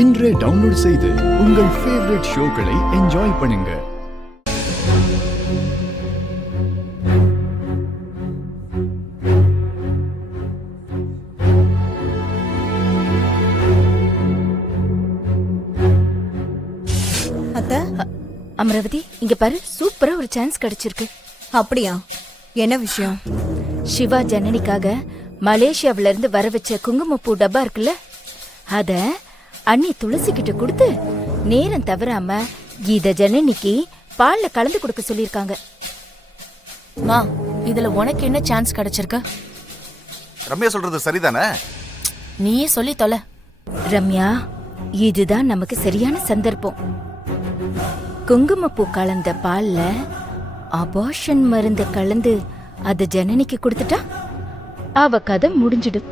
இன்றே டவுன்லோட் செய்து உங்கள் ஃபேவரட் ஷோக்களை என்ஜாய் பண்ணுங்க. அமராவதி, இங்க பாரு, சூப்பரா ஒரு சான்ஸ் கிடைச்சிருக்கு. அப்படியா? என்ன விஷயம்? சிவா ஜனனிக்காக மலேசியாவில இருந்து வர வச்ச குங்குமப்பூ டப்பா இருக்குல்ல, அத அண்ணி துளசி கிட்ட கொடுத்து நேரம் தவறாம இத ஜனனிக்கு பால்ல கலந்து கொடுக்க சொல்லிருக்காங்க. மா, இதுல உனக்கு என்ன சான்ஸ் கிடைச்சிருக்கு? ரம்யா சொல்றது சரிதானே? நீயே சொல்லி தொலை. ரம்யா, இதுதான் நமக்கு சரியான சந்தர்ப்பம். குங்குமப்பூ கலந்த பால்ல அபார்ஷன் மருந்து கலந்து அத ஜனனிக்கு கொடுத்துட்டா அவ கதை முடிஞ்சிடும்.